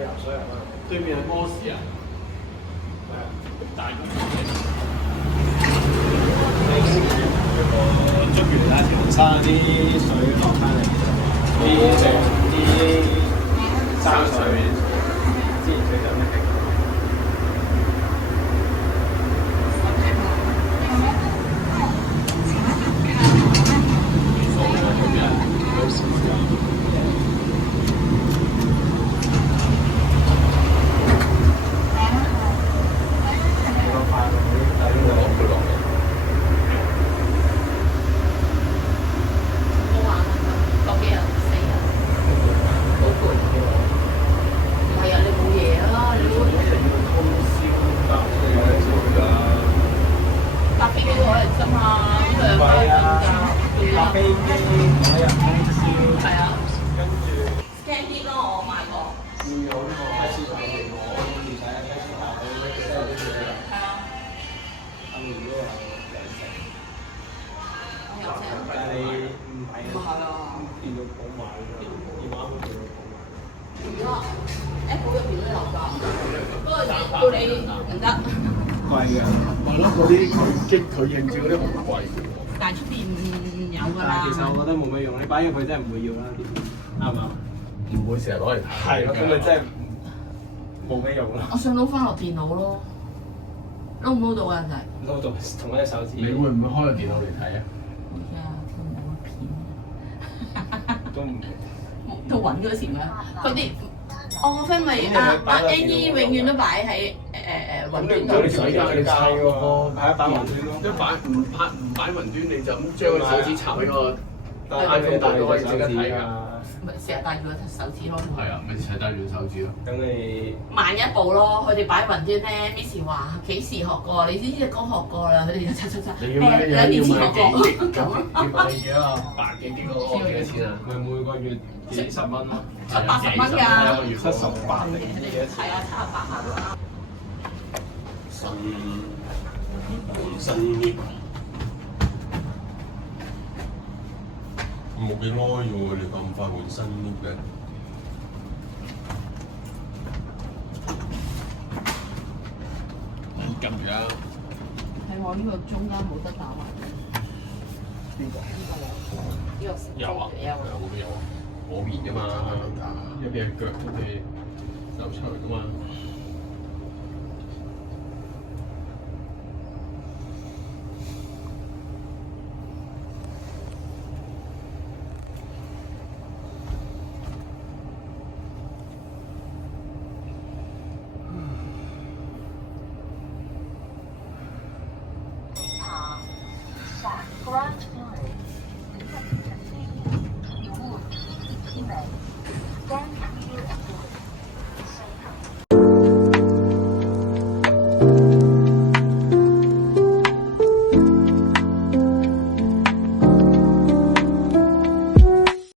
游水係嘛？對面係摩士啊，係啊，大公個竹園啊、長沙啲水落翻嚟，啲山水，之前最有咩景？佢認住嗰啲好貴，但係出邊有㗎啦。但係其實我覺得冇乜用，你擺入去真係唔會要啦，啱唔啱？唔會成日攞嚟睇。係咯，咁咪真係冇咩用咯。我想撈翻落電腦咯，撈唔撈到啊？就係撈到同一隻手指。你會唔會開個電腦嚟睇啊？好似啊，冇乜片。都唔都揾嗰時咩？嗰啲我個 friend 咪阿 Annie 永遠都擺喺雲端度。你水㗎，你抄咯，係啊，擺雲端咯。一擺唔擺雲端，你就咁將個手指插喺個 iPhone 度都可以即刻睇㗎。咪成日戴住個手指咯。係啊，咪成日戴住手指咯。等你慢一步咯，佢哋擺雲端咧，Miss 話幾時學過？你知呢隻歌學過啦，佢哋就七。你要咩2年前學過。要買幾啊？百幾幾個幾多錢啊？咪每個月幾十蚊咯，70-80蚊㗎。一個月78定唔知幾多錢？係啊，78啊。新搣冇幾耐喎，你咁快換新搣嘅？撳而家係我呢個中間冇得打橫。邊個？呢個有啊，有啊，我面㗎嘛，一邊腳都可以走出嚟㗎嘛。